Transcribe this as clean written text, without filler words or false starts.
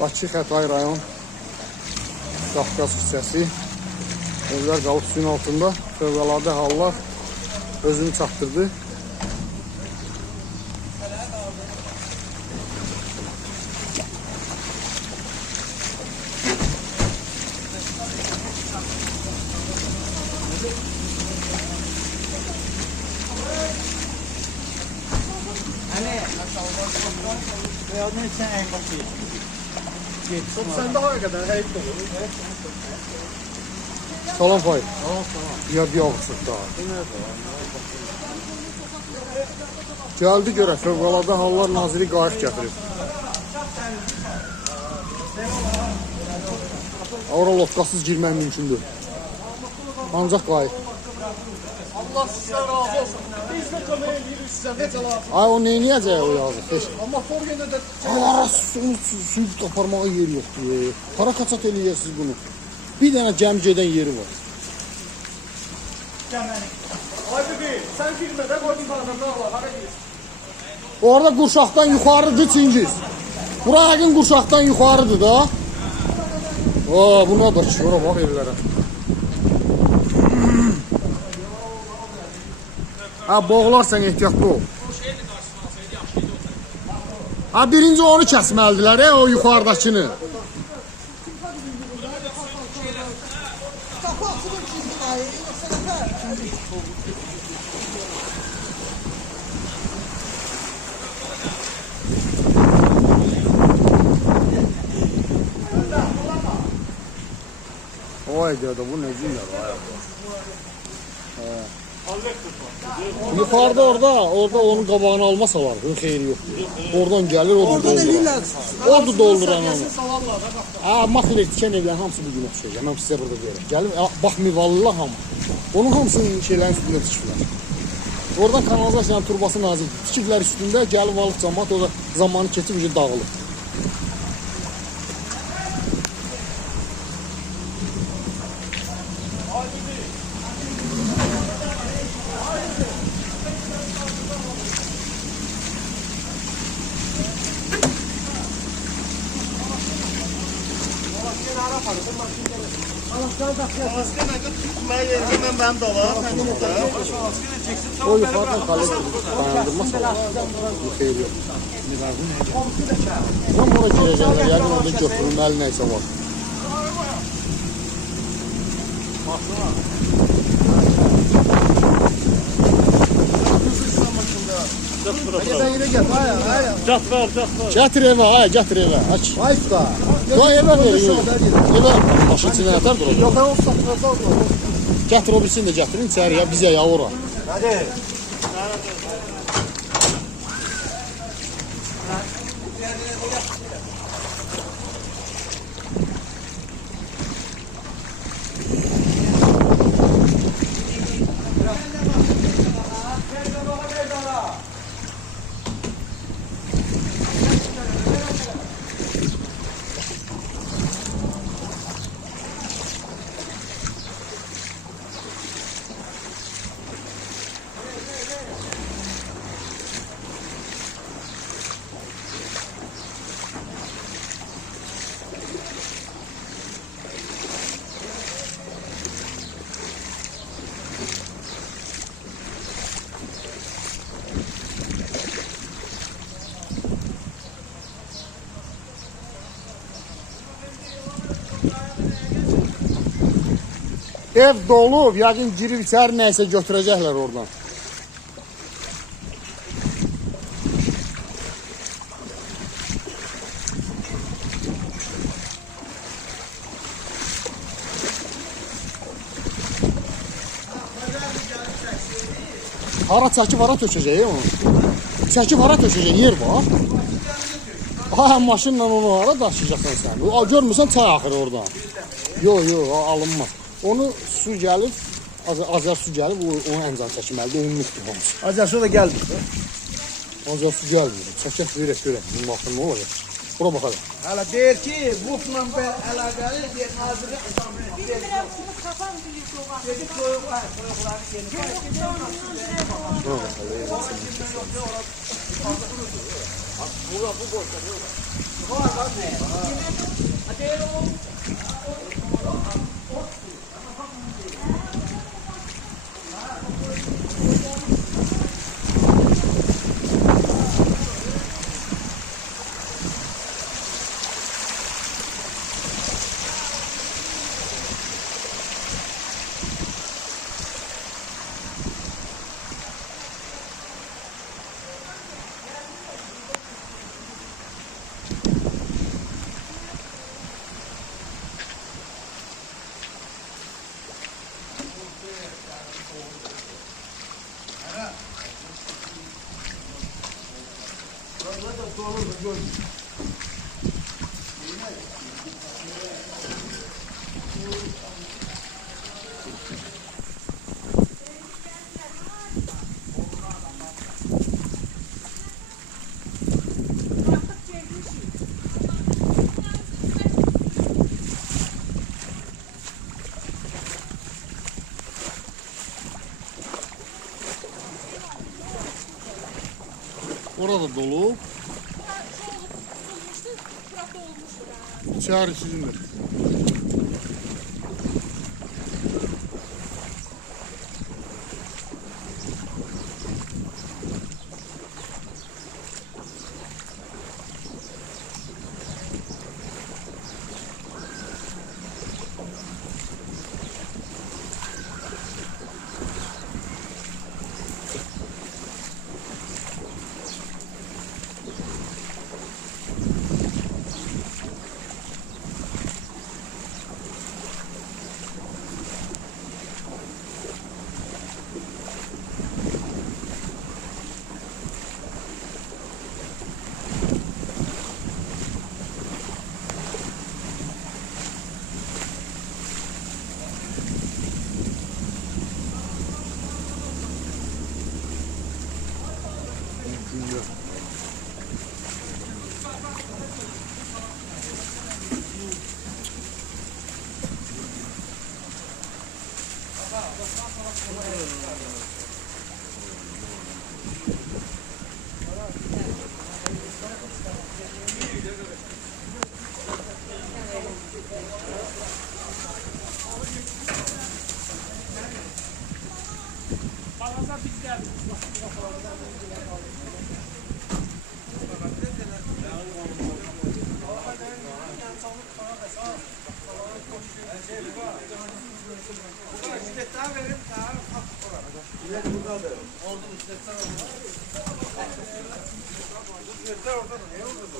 Bakı Xətai rayon Qafqaz hissəsi. Evlər qalıb suyun altında. Fövqəladə hallar özünü çatdırdı. Sen daha kadar hep olur. Salam Fay. Ya bir ağısıq daha. Gəldi görə Fövqəladə Hallar Naziri qayıq gətirib. Ora lotkasız girmək mümkündür. Ancaq qayıq. Allah sizden razı olsun. Biz de kömək edirik sizə. Necə lazım? Ay o neyniyəcək o yazıq? Heç. Ama for yine de Ara suyu qaparmağa yer yoxdur. Para kaçat eləyirsiniz bunu. Bir dənə gəmi gedən yeri var. Ay bibi, sen girmeden koy bir tane daha var. Hadi gir. Orada Qurşaqdan yuxarıdır Çingiz. Bura yəqin Qurşaqdan yuxarıdır da. Buna da ora bax evlərə. Ha boğularsan ehtiyatlı ol. Ha birinci onu kəsməlidirlər o yuxarıdakını. Vay gədə bu nə günlər ayaq. Yuxarıda orada onun qabağını almasalar, xeyri yoxdur. Oradan gəlir, oradan doldurur. Orada dolduran onu. Makler tikən evlərin hamısı bu günə düşəcək. Mən sizə burada deyirəm. Gəlin, bax mivallılar hamı. Onun hamısının şeylərin üstündə tikiblər. Oradan kanalizasiyanın turbası nazir tikiblər üstündə, gəlib alıb cəmaət orada zamanı keçib dağılıb. O yuxarıdan kalır, dayandırmasalar, xeyri yox. Tam ora girəcəklər, yəqin orada götürülməli nəysə var. Gətir evə, gətir evə. Ay usta. Evə verin. Evə maşın içindən atar durur. Yok ben o satırda olur. Gətir o birisini də gətirin içəriyə, bizə ya ora. Hadi. Ev dolub, yəqin girib içəri nəysə götürəcəklər oradan. Hara çəkib hara tökəcək onu? Çəkib hara tökəcək yer var. Maşınla onu hara daşıyacaqsan sən? Görmürsən çay axır oradan. Yox, alınmaz. Onu su gəlib, azar su gəlib, onu ancaq çəkməlidir, unutdur hamısı. Acar şurada geldik. Ancaq su gəlmir. Çəkək verək görək. Bunun baxın nə olacaq? Bura baxalım. Hala deyir ki, buxla əlaqəli bir nazirə Biraz bunu kapan bir soğuk. Dedik koyukların yeni. Burada bu boşta değil mi? Var lan ne? Hadi oğlum. Orada dolu. İçeri sizindir. Orada da ne oldu bu?